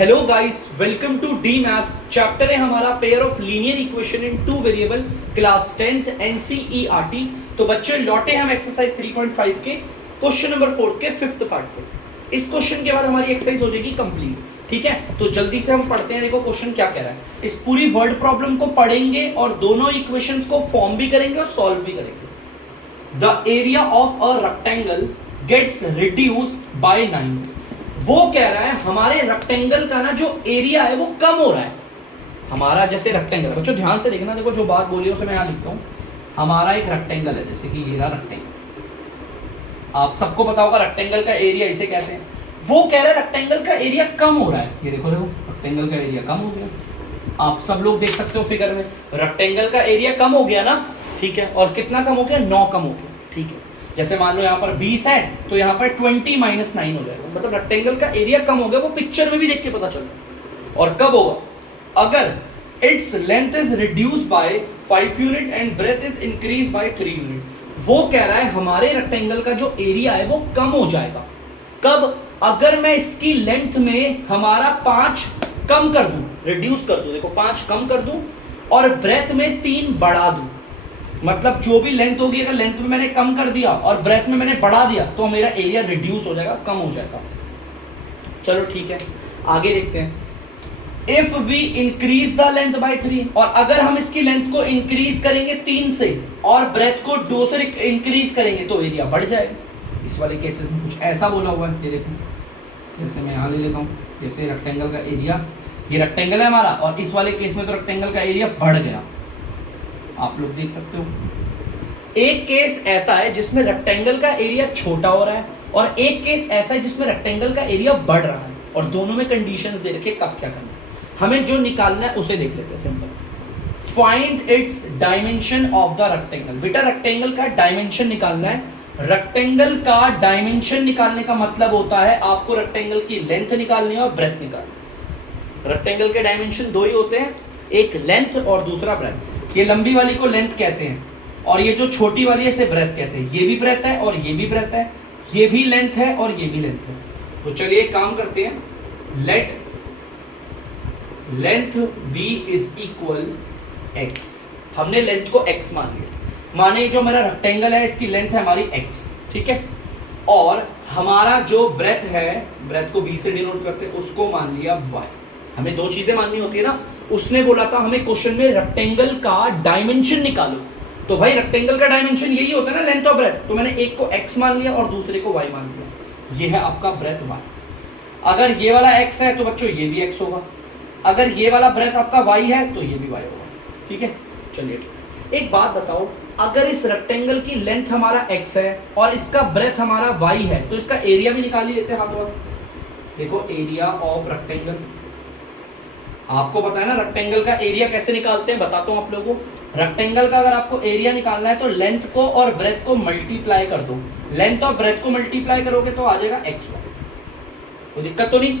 Hello guys, welcome to D maths. Chapter है हमारा pair of linear equation in two variable, class 10th NCERT. तो बच्चों लौटे हम एक्सरसाइज 3.5 के क्वेश्चन नंबर 4 के 5th पार्ट पे। इस क्वेश्चन के बाद हमारी एक्सरसाइज हो जाएगी कंप्लीट। ठीक है, तो जल्दी से हम पढ़ते हैं। देखो क्वेश्चन क्या कह रहा है। इस पूरी वर्ड प्रॉब्लम को पढ़ेंगे और दोनों इक्वेशंस को फॉर्म भी करेंगे और सॉल्व भी करेंगे। The area of a rectangle gets reduced by 9। वो कह रहा है हमारे रेक्टेंगल का ना जो एरिया है वो कम हो रहा है। हमारा जैसे रेक्टेंगल, बच्चों ध्यान से देखना, देखो जो बात बोली है उसे मैं यहां लिखता हूं। हमारा एक रेक्टेंगल है, जैसे कि ये रहा रेक्टेंगल। आप सबको पता होगा रेक्टेंगल का एरिया इसे कहते हैं। वो कह रहा है रेक्टेंगल का एरिया कम हो रहा है। ये देखो देखो रेक्टेंगल का एरिया कम हो गया। आप सब लोग देख सकते हो फिगर में, रेक्टेंगल का एरिया कम हो गया ना। ठीक है, और कितना कम हो गया? 9 कम हो गया। ठीक है, जैसे मान लो यहाँ पर 20 है तो यहाँ पर 20 - 9 हो जाएगा। मतलब रेक्टेंगल का एरिया कम हो गया। वो पिक्चर में भी देख के पता चल रहा है। और कब होगा? अगर its length is reduce by 5 unit and breadth is increase by 3 unit. वो कह रहा है हमारे रेक्टेंगल का जो एरिया है वो कम हो जाएगा। कब? अगर मैं इसकी लेंथ में हमारा 5 कम कर दूं, रिड्यूस कर दूं, देखो 5 कम कर दूं और ब्रेथ में 3 बढ़ा दूं। मतलब जो भी लेंथ होगी, अगर लेंथ में मैंने कम कर दिया और ब्रेथ में मैंने बढ़ा दिया तो मेरा एरिया रिड्यूस हो जाएगा, कम हो जाएगा। चलो ठीक है, आगे देखते हैं। If we increase the length by 3, और अगर हम इसकी लेंथ को इंक्रीज करेंगे 3 से और ब्रेथ को 2 से इंक्रीज करेंगे तो एरिया बढ़ जाएगा। इस वाले केसेस में कुछ ऐसा बोला हुआ है। ये देखो, जैसे मैं यहां ले लेता हूं, जैसे रेक्टेंगल का एरिया, ये रेक्टेंगल है हमारा, और इस वाले केस में तो रेक्टेंगल का एरिया बढ़ गया। आप लोग देख सकते हो। एक केस ऐसा है जिसमें रेक्टेंगल का एरिया छोटा हो रहा है और एक केस ऐसा है जिसमें रेक्टेंगल का एरिया बढ़ रहा है, और दोनों में कंडीशंस दे रखे कब क्या करना है। हमें जो निकालना है उसे देख लेते हैं। Simple, find its dimension of the rectangle. बेटा रेक्टेंगल का डायमेंशन निकालना है। रेक्टेंगल का डायमेंशन निकालने का मतलब होता है आपको रेक्टेंगल की लेंथ निकालनी है और ब्रेथ निकालनी है। रेक्टेंगल के डायमेंशन 2 ही होते हैं, एक लेंथ और दूसरा ब्रेथ। ये लंबी वाली को लेंथ कहते हैं और ये जो छोटी वाली है इसे ब्रेथ कहते हैं। ये भी ब्रेथ है और ये भी ब्रेथ है, ये भी लेंथ है और ये भी लेंथ है। तो चलिए एक काम करते हैं, let length be is equal x। हमने लेंथ को x मान लिया। माने जो मेरा रेक्टेंगल है इसकी लेंथ है हमारी x, ठीक है, और हमारा जो ब्रेथ है, ब्रेथ को b से डिनोट करते हैं, उसको मान लिया y। हमें 2 चीजें माननी होती है ना। उसने बोला था हमें क्वेश्चन में रेक्टेंगल का डायमेंशन निकालो, तो भाई रेक्टेंगल का डायमेंशन यही होता है ना, लेंथ और ब्रेथ। तो मैंने एक को x मान लिया और दूसरे को y मान लिया। ये है आपका ब्रेथ y। अगर ये वाला x है तो बच्चों ये भी x होगा। अगर ये वाला ब्रेथ आपका y है तो ये भी y होगा। ठीक है, चलिए एक बात बताओ, अगर इस रेक्टेंगल की लेंथ हमारा x है और इसका ब्रेथ हमारा y है तो इसका एरिया भी निकाल ही लेते हैं हाथों हाथ। देखो एरिया ऑफ रेक्टेंगल, आपको पता है ना रेक्टेंगल का एरिया कैसे निकालते हैं, बताता हूं आप लोगों को। रेक्टेंगल का अगर आपको एरिया निकालना है तो लेंथ को और ब्रेथ को मल्टीप्लाई कर दो। लेंथ और ब्रेथ को मल्टीप्लाई करोगे तो आ जाएगा xy। कोई दिक्कत तो नहीं।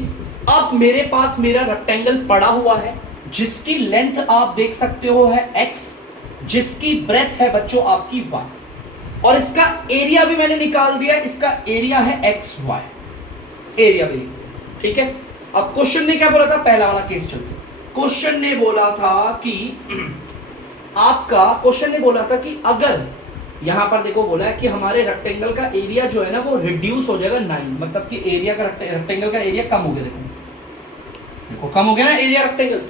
अब मेरे पास मेरा रेक्टेंगल पड़ा हुआ है जिसकी लेंथ आप देख सकते हो है x, जिसकी ब्रेथ है बच्चों आपकी y, और इसका एरिया भी मैंने निकाल दिया। इसका एरिया है xy, एरिया भी। ठीक है, अब क्वेश्चन ने क्या बोला था, पहला वाला केस चलते। क्वेश्चन ने बोला था कि क्वेश्चन ने बोला था कि अगर यहां पर देखो बोला है कि हमारे रेक्टेंगल का एरिया जो है ना वो रिड्यूस हो जाएगा 9। मतलब कि एरिया का रेक्टेंगल का एरिया कम हो गया। देखो कम हो गया ना एरिया, रेक्टेंगल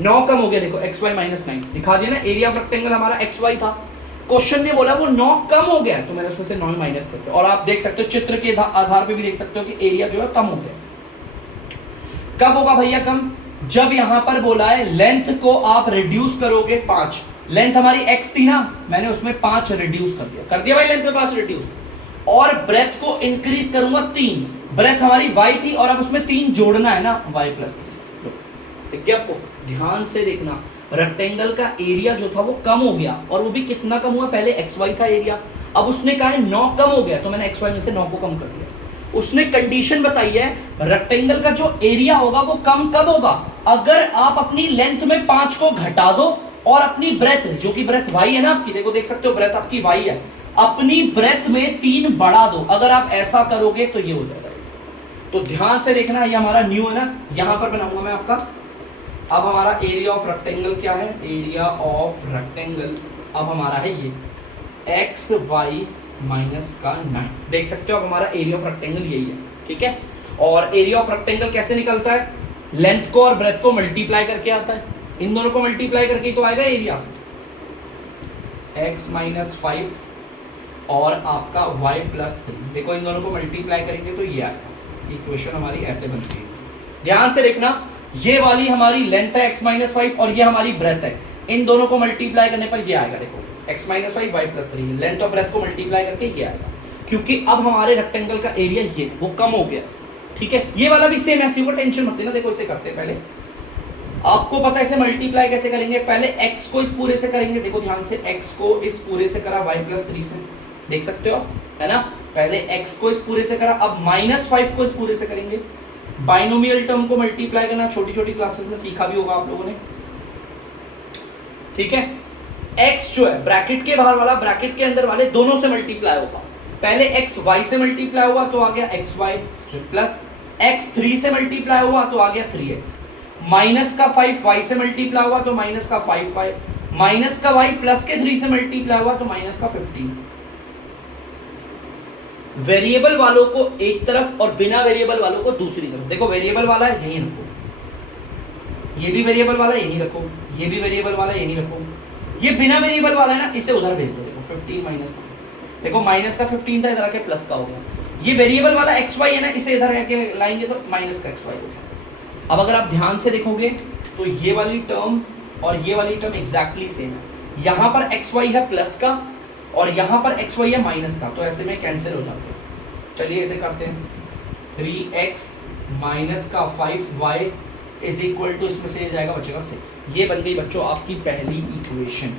9 कम हो गया। देखो xy - 9 दिखा दिया ना। एरिया ऑफ रेक्टेंगल हमारा xy था, क्वेश्चन ने बोला वो 9 कम हो गया, तो मैंने उसमें से 9 माइनस कर दिया। और आप देख सकते हो चित्र के आधार पे भी देख सकते हो कि एरिया जो है कम हो गया। कब होगा भैया कम? जब यहां पर बोला है लेंथ को आप रिड्यूस करोगे 5। लेंथ हमारी x थी ना, मैंने उसमें 5 रिड्यूस कर दिया भाई, लेंथ में 5 रिड्यूस। और ब्रेथ को इंक्रीज करूंगा 3। ब्रेथ हमारी y थी और अब उसमें 3 जोड़ना है ना, y + 3। ठीक है, आपको ध्यान से देखना। रेक्टेंगल का एरिया जो था वो कम हो गया, और वो भी कितना कम हुआ? पहले xy था एरिया, अब उसने कहा है 9 कम हो गया, तो मैंने xy में से 9 को कम कर दिया। उसने कंडीशन बताई है रेक्टेंगल का जो एरिया होगा वो कम कब होगा? अगर आप अपनी लेंथ में 5 को घटा दो और अपनी ब्रेथ, जो कि ब्रेथ y है ना आपकी, देखो देख सकते हो ब्रेथ आपकी y है, अपनी ब्रेथ में 3 बढ़ा दो। अगर आप ऐसा करोगे तो ये हो जाएगा। तो ध्यान से देखना, ये हमारा न्यू है ना, यहां पर बनाऊंगा मैं आपका। अब हमारा एरिया ऑफ रेक्टेंगल क्या है, एरिया ऑफ रेक्टेंगल अब हमारा है ये एक्स वाई माइनस का 9। देख सकते हो अब हमारा एरिया ऑफ रेक्टेंगल यही है, ठीक है। और एरिया ऑफ रेक्टेंगल कैसे निकलता है, लेंथ को और ब्रेथ को मल्टीप्लाई करके आता है, इन दोनों को मल्टीप्लाई करके तो आएगा एरिया x माइनस 5 और आपका y प्लस 3। देखो इन दोनों को मल्टीप्लाई करेंगे तो ये आएगा, इक्वेशन हमारी ऐसे बनती है। ध्यान से देखना, ये वाली हमारी लेंथ है x माइनस 5 और ये हमारी ब्रेथ है, इन दोनों को मल्टीप्लाई करने पर ये आएगा। देखो x minus 5 y plus 3, length और ब्रेथ को मल्टीप्लाई करके ये आएगा, क्योंकि अब हमारे रेक्टेंगल का एरिया ये वो कम हो गया, ठीक है। ये वाला भी सेम ऐसे होगा, टेंशन मत लेना। देखो इसे करते हैं, पहले आपको पता है इसे मल्टीप्लाई कैसे करेंगे, पहले x को इस पूरे से करेंगे। देखो ध्यान से, x को इस पूरे से करा y प्लस 3 से, देख सकते हो है ना। पहले x को इस पूरे से करा, अब माइनस 5 को इस पूरे से करेंगे। बाइनोमियल टर्म को मल्टीप्लाई करना छोटी छोटी क्लासेस में सीखा भी होगा आप लोगों ने, ठीक है। x जो है ब्रैकेट के बाहर वाला ब्रैकेट के अंदर वाले दोनों से मल्टीप्लाई होगा। पहले x y से मल्टीप्लाई हुआ तो आ गया xy, प्लस x 3 से मल्टीप्लाई हुआ तो आ गया 3x, माइनस का 5 y से मल्टीप्लाई हुआ तो माइनस का 5y, माइनस का y प्लस के 3 से मल्टीप्लाई हुआ तो माइनस का 15। वेरिएबल वालों को एक तरफ और बिना वेरिएबल वालों को दूसरी तरफ। देखो वेरिएबल वाला है यहीं रखो, ये भी वेरिएबल वाला यहीं रखो, ये भी वेरिएबल वाला यहीं रखो, ये बिना वेरिएबल वाला है ना, इसे उधर भेज दो। देखो 15 माइनस, देखो माइनस का 15 था, इधर आके प्लस का हो गया। ये वेरिएबल वाला xy है ना, इसे इधर आके लाएंगे तो माइनस का xy हो गया। अब अगर आप ध्यान से देखोगे तो ये वाली टर्म और ये वाली टर्म एग्जैक्टली सेम है। यहां पर xy है प्लस का और यहां पर xy है माइनस का, तो ऐसे में कैंसिल हो जाते हैं। चलिए ऐसे करते हैं, 3x माइनस का 5y इज इक्वल टू, इसमें से जाएगा बचेगा 6। ये बन गई बच्चों आपकी पहली इक्वेशन।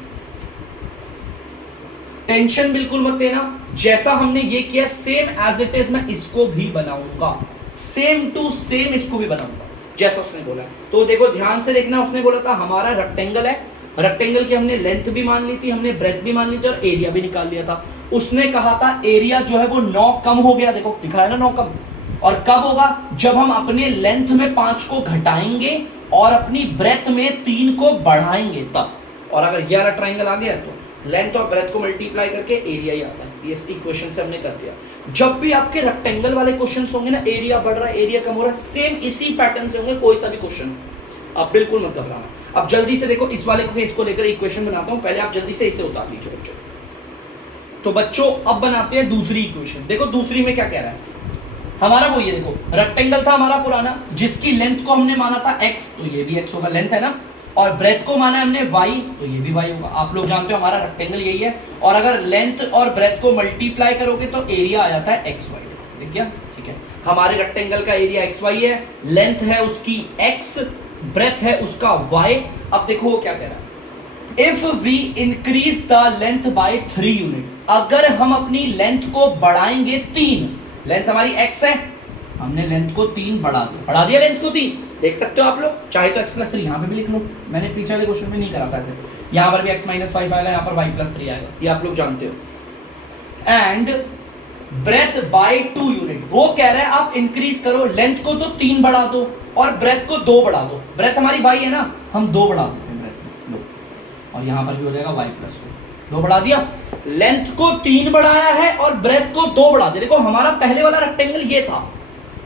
टेंशन बिल्कुल मत लेना, जैसा हमने ये किया सेम एज इट इज मैं इसको भी बनाऊंगा, सेम टू सेम इसको भी बनाऊंगा जैसा उसने बोला। तो देखो ध्यान से देखना, उसने बोला था हमारा रेक्टेंगल है, रेक्टेंगल की हमने लेंथ भी मान ली थी, हमने ब्रेथ भी मान ली थी और एरिया भी निकाल लिया था। उसने कहा था एरिया जो है वो 9 कम हो गया, देखो लिखा है ना 9 कम। और कब होगा, जब हम अपने लेंथ में 5 को घटाएंगे और अपनी ब्रेथ में 3 को बढ़ाएंगे तब। और अगर ये वाला ट्राइंगल आ गया तो लेंथ और ब्रेथ को मल्टीप्लाई करके एरिया ही आता है। इस इक्वेशन से हमने कर दिया। जब भी आपके रेक्टेंगल वाले क्वेश्चंस होंगे ना, एरिया बढ़ रहा है एरिया कम हो रहा है, सेम इसी पैटर्न से होंगे, कोई सा भी क्वेश्चन, आप बिल्कुल मत घबराना। अब जल्दी से देखो इस वाले को, इसको लेकर इक्वेशन बनाता हूं, पहले आप जल्दी से इसे उतार लीजिए बच्चों। तो बच्चों अब बनाते हैं दूसरी इक्वेशन। देखो दूसरी में क्या कह रहा है हमारा, वो ये देखो रेक्टेंगल था हमारा पुराना, जिसकी लेंथ को हमने माना था x, तो ये भी x होगा, लेंथ है ना, और ब्रेथ को माना हमने y, तो ये भी y होगा। आप लोग जानते हो हमारा रेक्टेंगल यही है, और अगर लेंथ और ब्रेथ को मल्टीप्लाई करोगे तो एरिया आ जाता है xy। देख गया, ठीक है। हमारे रेक्टेंगल का एरिया xy है, लेंथ है उसकी x, ब्रेथ है उसका y। अब देखो वो क्या कह रहा है, if we increase the length by 3 unit, अगर हम अपनी लेंथ को बढ़ाएंगे 3, लेंथ हमारी x है, हमने लेंथ को 3 बढ़ा दिया लेंथ को 3। देख सकते हो आप लोग, चाहे तो x प्लस 3 यहाँ पे भी लिख लो, मैंने पीछे वाले क्वेश्चन में नहीं करा था ऐसे। यहाँ पर भी x माइनस 5 आएगा, यहाँ पर y प्लस 3 आएगा, ये आप लोग जानते हो। एंड ब्रेथ बाय 2 यूनिट, वो कह रहा है आप इंक्रीज करो, लेंथ को तो 3 बढ़ा दो और ब्रेथ को 2 बढ़ा दो। ब्रेथ हमारी y है ना, हम 2 बढ़ा देते हैं ब्रेथ में, और यहाँ पर भी हो जाएगा y प्लस 2, 2 बढ़ा दिया। लेंथ को 3 बढ़ाया है और ब्रेथ को 2 बढ़ा दिया। देखो हमारा पहले वाला रेक्टेंगल ये था,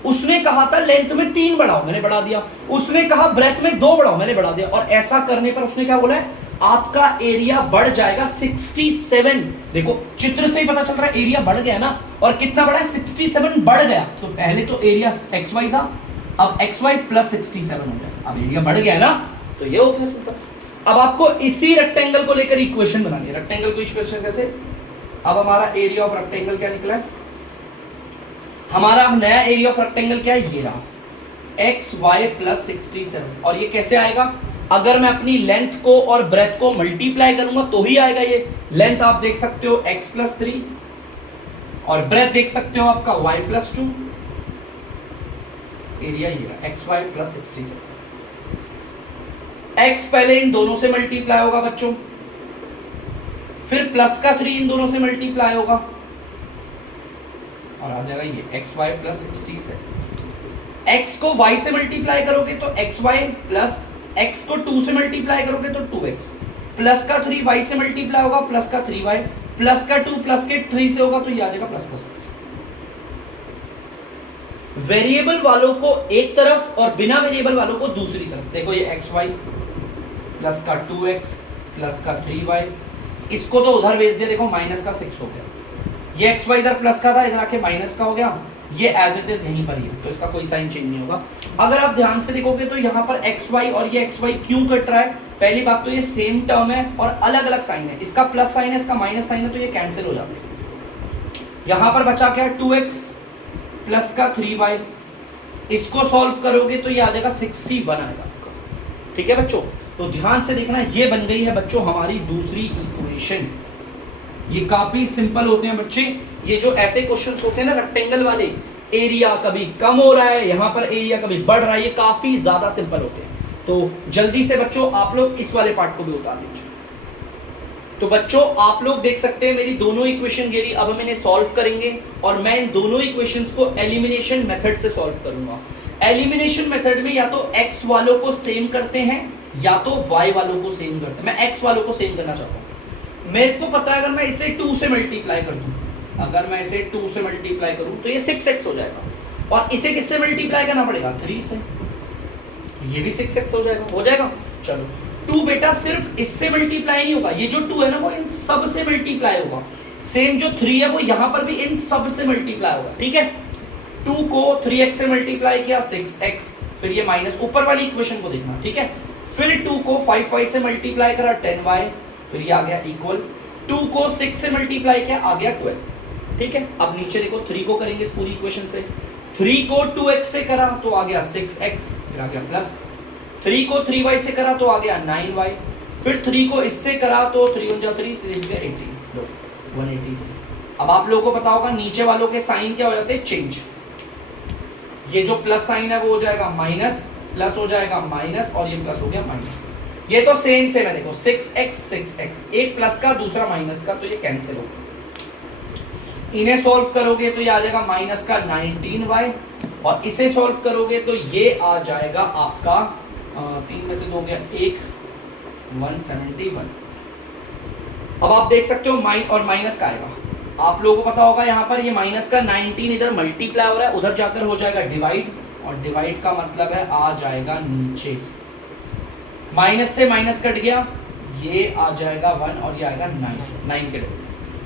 उसने कहा था लेंथ में 3 बढ़ाओ, मैंने बढ़ा दिया। उसने कहा ब्रेथ में 2 बढ़ाओ, मैंने बढ़ा दिया। और ऐसा करने पर उसने क्या बोला है, आपका एरिया बढ़ जाएगा 67। देखो चित्र से ही पता चल रहा है एरिया बढ़ गया ना, और कितना बढ़ा है, 67 बढ़ गया। तो पहले तो एरिया xy था, अब xy प्लस 67 हो जाएगा। अब एरिया बढ़ गया है ना, तो ये हो गया। अब आपको इसी रेक्टेंगल को लेकर इक्वेशन बनानी है। रेक्टेंगल को इक्वेशन कैसे, अब हमारा एरिया ऑफ रेक्टेंगल क्या निकला है, हमारा अब नया एरिया ऑफ रेक्टेंगल क्या है, ये रहा xy प्लस 67। और ये कैसे आएगा, अगर मैं अपनी लेंथ को और ब्रेथ को मल्टीप्लाई करूंगा तो ही आएगा ये। लेंथ आप देख सकते हो x प्लस 3 और ब्रेथ देख सकते हो आपका y प्लस 2, एरिया ये रहा xy प्लस 67। x पहले इन दोनों से मल्टीप्लाई होगा बच्चों, फिर प्लस का 3 इन दोनों से मल्टीप्लाई होगा और आ जाएगा ये xy प्लस 67। x को y से मल्टीप्लाई करोगे तो xy प्लस x को 2 से मल्टीप्लाई करोगे तो 2x प्लस का 3y से मल्टीप्लाई होगा प्लस का 3y प्लस का 2 प्लस के 3 से होगा तो ये आ जाएगा प्लस का 6। वेरिएबल वालों को एक तरफ और बिना वेरिएबल वालों को दूसरी तरफ। देखो ये xy प्लस का 2x प्लस का 3y, इसको तो उधर भेज दिया, देखो माइनस का 6 हो गया। ये xy इधर प्लस का था, इधर आके माइनस का हो गया। ये एज इट इज यहीं पर ही है, तो इसका कोई साइन चेंज नहीं होगा। अगर आप ध्यान से देखोगे तो यहाँ पर xy और ये xy क्यों कट रहा है? पहली बात तो ये सेम टर्म है और अलग अलग साइन है, इसका प्लस साइन है, इसका माइनस साइन है, तो ये कैंसिल हो जाते हैं। यहाँ पर बचा क्या? 2x प्लस का 3y, इसको सॉल्व करोगे तो ये आ जाएगा 61 आएगा आपका। ठीक है बच्चों, तो ध्यान से देखना, ये बन गई है बच्चों हमारी दूसरी इक्वेशन। ये काफी सिंपल होते हैं बच्चे, ये जो ऐसे क्वेश्चंस होते हैं ना रेक्टेंगल वाले, एरिया कभी कम हो रहा है, यहाँ पर एरिया कभी बढ़ रहा है, ये काफी ज्यादा सिंपल होते हैं। तो जल्दी से बच्चों आप लोग इस वाले पार्ट को भी उतार लीजिए। तो बच्चों आप लोग देख सकते हैं मेरी दोनों इक्वेशन गिरी, अब हम इन्हें सॉल्व करेंगे और मैं इन दोनों इक्वेशंस को एलिमिनेशन मेथड से सॉल्व करूंगा। एलिमिनेशन मेथड में या तो x वालों को सेम करते हैं या तो y वालों को सेम करते हैं। मैं x वालों को सेम करना चाहता हूं। मेरे को पता है अगर मैं इसे 2 से मल्टीप्लाई कर दूं, अगर मैं इसे 2 से मल्टीप्लाई करूं तो ये 6x हो जाएगा, और इसे किससे मल्टीप्लाई करना पड़ेगा? 3 से, ये भी 6x हो जाएगा। चलो 2 बेटा सिर्फ इससे मल्टीप्लाई नहीं होगा, ये जो 2 है ना वो इन सब से मल्टीप्लाई होगा। सेम जो 3 है वो यहां पर भी इन सब से मल्टीप्लाई होगा। ठीक है, 2 को 3x से मल्टीप्लाई किया 6x, फिर ये माइनस, ऊपर वाली इक्वेशन को देखना। ठीक है, फिर 2 को 5y से मल्टीप्लाई करा 10y, फिर ये आ गया इक्वल, 2 को 6 से मल्टीप्लाई किया आ गया 12। ठीक है, अब नीचे देखो 3 को करेंगे इस पूरी इक्वेशन से, 3 को 2x से करा तो आ गया 6x, फिर आ गया प्लस, 3 को 3y से करा तो आ गया 9y, फिर 3 को इससे करा तो 3 × 3 18, 180। अब आप लोगों को पता होगा नीचे वालों के साइन क्या हो जाते हैं? चेंज। ये जो प्लस साइन है वो हो जाएगा माइनस, प्लस हो जाएगा माइनस, और ये प्लस हो गया माइनस। ये तो सेम है, देखो 6x, एक प्लस का दूसरा माइनस का, तो ये कैंसिल हो गया। इन्हें सॉल्व करोगे तो ये आ जाएगा माइनस का 19y, और इसे सॉल्व करोगे तो ये आ जाएगा आपका 3 में से 2 गया 1, 171। अब आप देख सकते हो माइन और माइनस का आएगा, आप लोगों को पता होगा यहाँ पर ये माइनस का 19 इधर मल्टीप्लाई हो रहा है, उधर जाकर हो जाएगा डिवाइड, और डिवाइड का मतलब है आ जाएगा नीचे। माइनस से माइनस कट गया, ये आ जाएगा 1 और ये आएगा 9 के डिवाइड,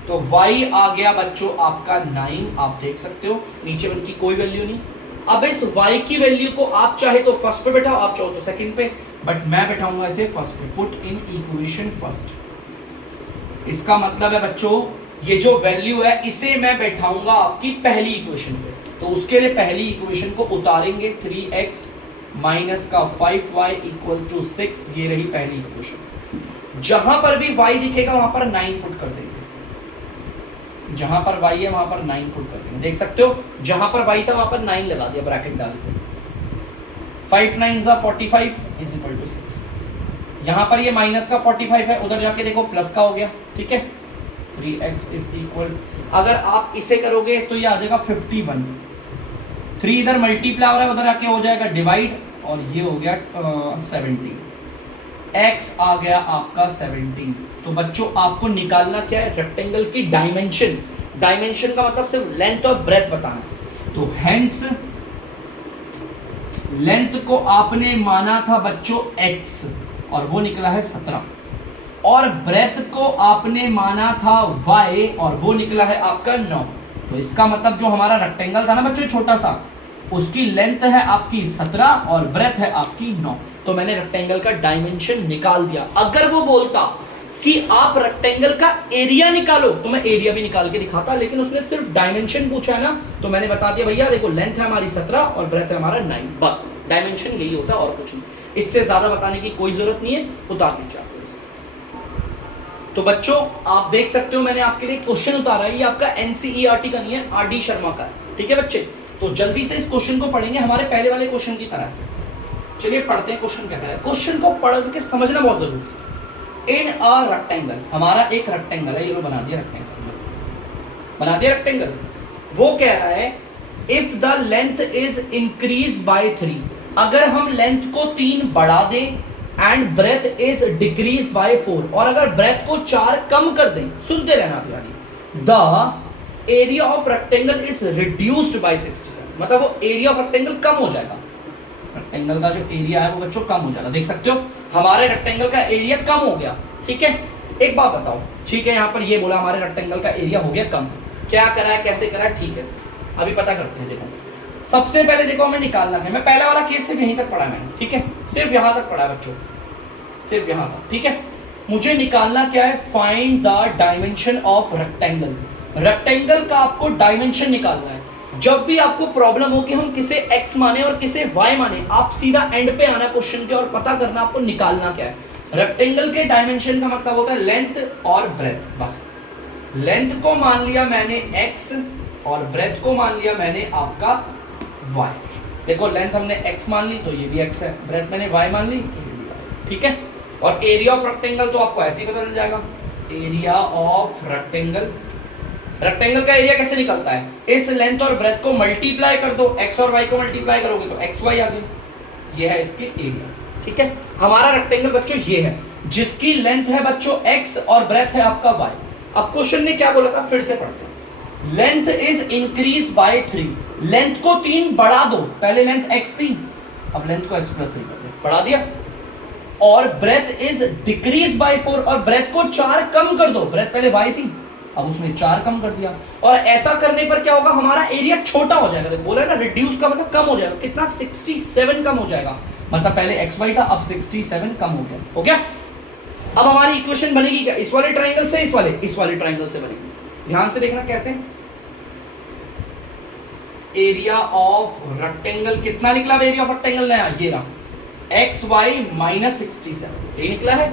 तो y आ गया बच्चों आपका 9। आप देख सकते हो नीचे उनकी कोई वैल्यू नहीं। अब इस y की वैल्यू को आप चाहे तो फर्स्ट पे बैठाओ, आप चाहो तो सेकंड पे, बट मैं बैठाऊंगा इसे फर्स्ट पे। पुट इन इक्वेशन फर्स्ट, इसका मतलब है बच्चों ये जो वैल्यू है इसे मैं बैठाऊंगा आपकी पहली इक्वेशन पे। तो उसके लिए पहली इक्वेशन को उतारेंगे, 3x माइनस का 5y इक्वल टू 6, ये रही पहली इक्वेशन। जहां पर भी y दिखेगा वहां पर 9 पुट कर देंगे, जहां पर y है वहां पर 9 पुट कर देंगे। देख सकते हो जहां पर y था वहां पर 9 लगा दिया ब्रैकेट डाल के। 5 9 45 इज इक्वल टू 6। यहां पर ये माइनस का 45 है, उधर जाके देखो प्लस का हो गया। ठीक है, 3x इज इक्वल, अगर आप इसे करोगे तो ये आ जाएगा 51। 3 इधर मल्टीप्लाई हो रहा है, उधर आके हो जाएगा डिवाइड, और ये हो गया 70। x आ गया आपका 17। तो बच्चों आपको निकालना क्या है? रेक्टेंगल की डायमेंशन। डायमेंशन का मतलब सिर्फ लेंथ और ब्रेथ बताना। तो हेंस लेंथ को आपने माना था बच्चों x, और वो निकला है 17, और ब्रेथ को आपने माना था y, और वो निकला है आपका 9। तो इसका मतलब जो हमारा रेक्टेंगल था ना बच्चों छोटा सा, उसकी लेंथ है आपकी 17 और ब्रेथ है आपकी 9। तो मैंने रेक्टेंगल का डायमेंशन निकाल दिया। अगर वो बोलता कि आप रेक्टेंगल का एरिया निकालो तो मैं एरिया भी निकाल के दिखाता, लेकिन उसने सिर्फ डायमेंशन पूछा है ना, तो मैंने बता दिया भैया देखो लेंथ है हमारी 17 और ब्रेथ है हमारा 9। बस डायमेंशन यही होता है और कुछ नहीं, इससे ज्यादा बताने की कोई जरूरत नहीं है। उतार दीजिए आप। तो बच्चों आप देख सकते हो मैंने आपके लिए क्वेश्चन उतारा है, ये आपका एनसीईआरटी का नहीं है, आरडी शर्मा का है। ठीक है बच्चे, तो जल्दी से इस क्वेश्चन को पढ़ेंगे, हमारे पहले वाले क्वेश्चन की तरह। चलिए पढ़ते हैं क्वेश्चन क्या कह रहा है। क्वेश्चन को पढ़ के समझना बहुत जरूरी है। इन अ रेक्टेंगल, हमारा एक रेक्टेंगल है, ये लो बना दिया रेक्टेंगल, बना दिया रेक्टेंगल। वो कह रहा है if the length is increase by 3, अगर हम लेंथ को 3 बढ़ा दें, and breadth is decrease by 4, और अगर ब्रेथ को 4 कम कर दें, सुनते रहना यानी the area of rectangle is reduced by 67, मतलब वो एरिया ऑफ रेक्टेंगल कम हो जाएगा, रेक्टेंगल का जो एरिया है वो बच्चों कम हो जाएगा। देख सकते हो हमारे रेक्टेंगल का एरिया कम हो गया, ठीक है। एक बात बताओ, ठीक है, यहाँ पर ये बोला हमारे रेक्टेंगल का एरिया हो गया कम, क्या करा है, कैसे करा है, ठीक है, अभी पता करते हैं। देखो सबसे पहले देखो हमें निकालना है, मैं पहला वाला केस सिर्फ यहीं तक पढ़ा मैंने, ठीक है, सिर्फ यहां तक पढ़ा है बच्चों, सिर्फ यहां तक, ठीक है। मुझे निकालना क्या है, find the dimension of rectangle. Rectangle का आपको डायमेंशन निकालना है। जब भी आपको प्रॉब्लम हो कि हम किसे x माने और किसे y माने, आप सीधा एंड पे आना क्वेश्चन के और पता करना आपको निकालना क्या है। रेक्टेंगल के डायमेंशन का मतलब होता है लेंथ और ब्रेथ, बस। लेंथ को मान लिया मैंने x और ब्रेथ को मान लिया मैंने आपका y। देखो लेंथ हमने x मान ली तो ये भी x है, ब्रेथ मैंने y मान ली तो ये भी y, ठीक है। और एरिया ऑफ रेक्टेंगल तो आपको ऐसे ही पता चल जाएगा, एरिया ऑफ रेक्टेंगल। रेक्टेंगल का एरिया कैसे निकलता है, इस लेंथ और ब्रेथ को मल्टीप्लाई कर दो, x और y को मल्टीप्लाई करोगे तो xy आ गया, ये है इसके एरिया, ठीक है। हमारा रेक्टेंगल बच्चों ये है जिसकी लेंथ है बच्चों x और ब्रेथ है आपका y। अब क्वेश्चन ने क्या बोला था, फिर से पढ़ते हैं। Length is increase by 3, length को 3 बढ़ा दो, पहले लेंथ x थी, अब लेंथ को x + 3 कर दे, बढ़ा दिया। और ब्रेथ इज डिक्रीज बाय 4, और ब्रेथ को 4 कम कर दो, ब्रेथ पहले y थी, अब उसमें 4 कम कर दिया। और ऐसा करने पर क्या होगा, हमारा एरिया छोटा हो जाएगा। बोला ना रिड्यूस का मतलब कम हो जाएगा, कितना 67 कम हो जाएगा, मतलब पहले xy था अब 67 कम हो गया, हो गया। अब हमारी इक्वेशन बनेगी क्या, इस वाले ट्रायंगल से इस वाले ट्रायंगल से बनेगी। ध्यान से देखना कैसे, एरिया ऑफ रेक्टेंगल कितना निकला, एरिया ऑफ रेक्टेंगल नया ये रहा, xy - 67, ये निकला है।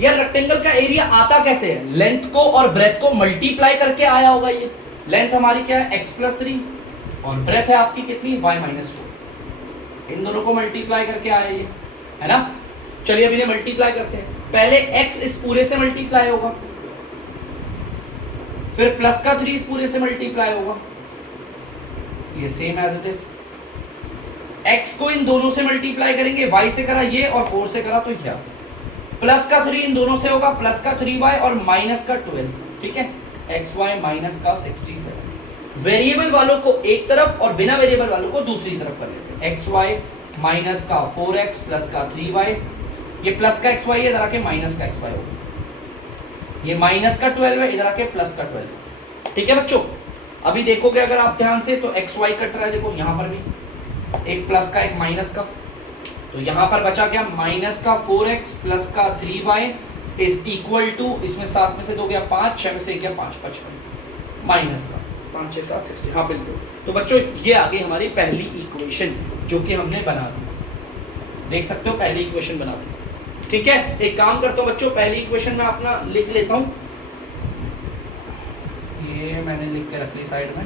यार रेक्टेंगल का एरिया आता कैसे है, लेंथ को और ब्रेथ को मल्टीप्लाई करके आया होगा। ये लेंथ हमारी क्या है x + 3 और ब्रेथ है आपकी कितनी y - 4, इन दोनों को मल्टीप्लाई करके आया ये, है ना। चलिए अभी मल्टीप्लाई करते हैं। पहले x इस पूरे से मल्टीप्लाई होगा, फिर प्लस का 3 इस पूरे से मल्टीप्लाई होगा, ये same as it is. x को इन दोनों से मल्टीप्लाई करेंगे, y से करा ये और 4 से करा तो क्या, प्लस का 3 इन दोनों से होगा, प्लस का 3y और माइनस का 12, ठीक है, xy माइनस का 67। वेरिएबल वालों को एक तरफ और बिना वेरिएबल वालों को दूसरी तरफ कर लेते हैं। xy माइनस का 4x प्लस का 3y, ये प्लस का xy है, इधर आके माइनस का xy होगा, ये माइनस का 12 है, इधर आके प्लस का 12, ठीक है बच्चों। अभी देखोगे अगर आप ध्यान से तो xy कट रहा है, देखो यहाँ पर भी एक प्लस का एक माइनस का, तो यहां पर बचा क्या, माइनस का 4x प्लस का 3y इज इक्वल टू, इसमें 7 में से 2 गया 5, 6 में से 1 गया 5, 55 माइनस का 5 6 7 60, हाँ बिल्कुल। तो बच्चों ये आ गई हमारी पहली इक्वेशन जो कि हमने बना दी, देख सकते हो पहली इक्वेशन बना दी, ठीक है। एक काम करता हूँ बच्चों, पहली इक्वेशन मैं अपना लिख लेता हूँ, ये मैंने लिख के रख ली साइड में,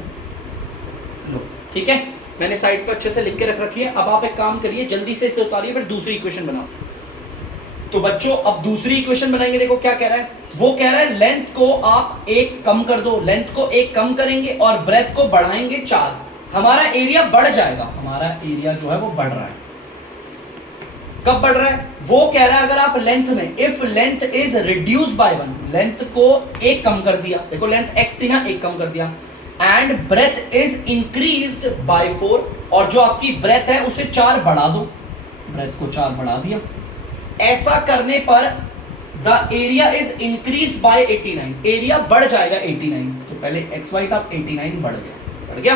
लो ठीक है, मैंने साइड पर अच्छे से लिख के रख रखी है। अब आप एक काम करिए, जल्दी से इसे उतारिए, फिर दूसरी इक्वेशन बनाओ। तो बच्चों अब दूसरी इक्वेशन बनाएंगे, देखो क्या कह रहा है, वो कह रहा है लेंथ को आप 1 कम कर दो, लेंथ को 1 कम करेंगे और ब्रेथ को बढ़ाएंगे 4, हमारा एरिया बढ़ जाएगा, हमारा एरिया जो है वो बढ़ रहा है। कब बढ़ रहा है, वो कह रहा है अगर आप लेंथ में, if length is reduce bye 1, length को 1 कम कर दिया, देखो लेंथ x थी ना, 1 कम कर दिया, and breadth is increased by 4, और जो आपकी ब्रेथ है उसे 4 बढ़ा दो, ब्रेथ को 4 बढ़ा दिया। ऐसा करने पर the area is increase bye 89, area बढ़ जाएगा 89, तो पहले xy था 89 बढ़ गया।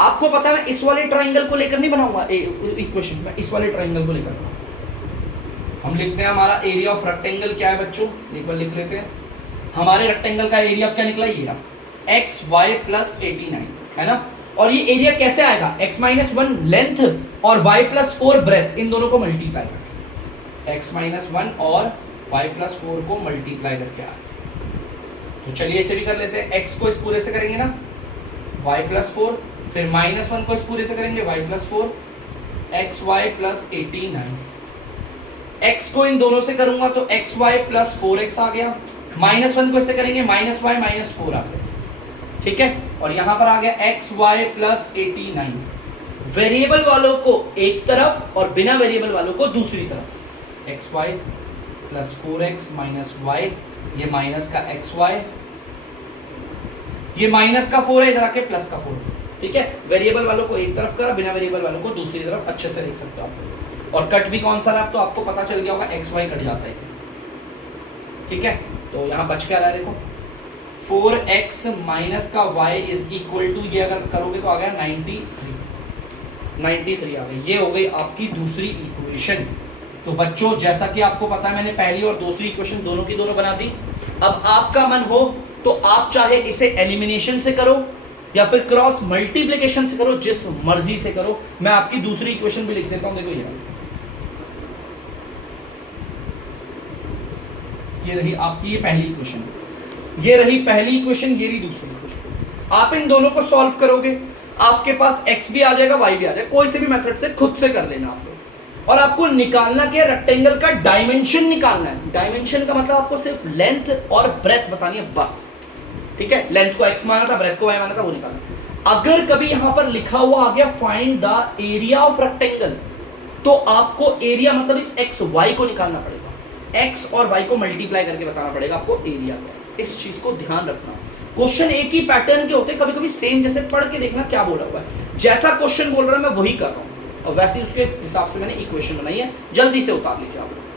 आपको पता है इस वाले ट्राइंगल को लेकर नहीं बनाऊंगा इक्वेशन में, इस वाले ट्राइंगल को लेकर हम लिखते हैं हमारा एरिया ऑफ रेक्टेंगल क्या है बच्चों, एक बार लिख लेते हैं। हमारे रेक्टेंगल का एरिया क्या निकला, ये रहा xy + 89, है ना। और ये एरिया कैसे आएगा, x - 1 लेंथ और y + 4 ब्रेथ, इन दोनों को मल्टीप्लाई करके, x - 1 और y + 4 को मल्टीप्लाई करके आएगा। तो चलिए इसे भी कर लेते हैं, x को इस पूरे से करेंगे ना, y + 4, फिर -1 को इस पूरे से करेंगे, y + 4, xy + 89। x को इन दोनों से करूंगा तो xy + 4x आ गया, -1 को इससे करेंगे, -y - 4 आ गया, ठीक है, और यहां पर आ गया एक्स वाई प्लस 89। वेरिएबल वालों को एक तरफ और बिना वेरिएबल वालों को दूसरी तरफ। X y plus 4x minus y, ये माइनस का एक्स वाई, ये माइनस का 4 है, इधर आके प्लस का 4। ठीक है, वेरिएबल वालों को एक तरफ करा, बिना वेरिएबल वालों को दूसरी तरफ, अच्छे से देख सकते हो आप। और कट भी कौन सा रहा, तो आपको पता चल गया होगा, एक्स वाई कट जाता है। ठीक है, तो यहां बच क्या रहा है, देखो 4x माइनस का y इज इक्वल टू, ये अगर करोगे तो आ गया 93 आ गई। ये हो गई आपकी दूसरी इक्वेशन। तो बच्चों जैसा कि आपको पता है, मैंने पहली और दूसरी इक्वेशन दोनों की दोनों बना दी। अब आपका मन हो तो आप चाहे इसे एलिमिनेशन से करो या फिर क्रॉस मल्टीप्लिकेशन से करो, जिस मर्जी से करो। मैं आपकी दूसरी इक्वेशन भी लिख देता हूं, देखो ये रही आपकी, ये पहली इक्वेशन, ये रही पहली इक्वेशन, ये रही दूसरी इक्वेशन। आप इन दोनों को सॉल्व करोगे, आपके पास x भी आ जाएगा, y भी आ जाएगा। कोई से भी मेथड से खुद से कर लेना आप लोग। और आपको निकालना क्या है, रेक्टेंगल का डायमेंशन निकालना है। डायमेंशन का मतलब आपको सिर्फ लेंथ और ब्रेथ बतानी है बस। ठीक है, लेंथ को x माना था, ब्रेथ को y माना था, वो निकालना। अगर कभी यहां पर लिखा हुआ आ गया find the area of rectangle, तो आपको एरिया मतलब इस x y को निकालना पड़ेगा। x और y को मल्टीप्लाई करके बताना पड़ेगा आपको एरिया क्या। इस चीज को ध्यान रखना। क्वेश्चन एक ही पैटर्न के होते हैं, कभी कभी सेम, जैसे पढ़ के देखना क्या बोला हुआ है। जैसा क्वेश्चन बोल रहा है मैं वही कर रहा हूं, और वैसे उसके हिसाब से मैंने इक्वेशन बनाई है। जल्दी से उतार लीजिए आप लोग।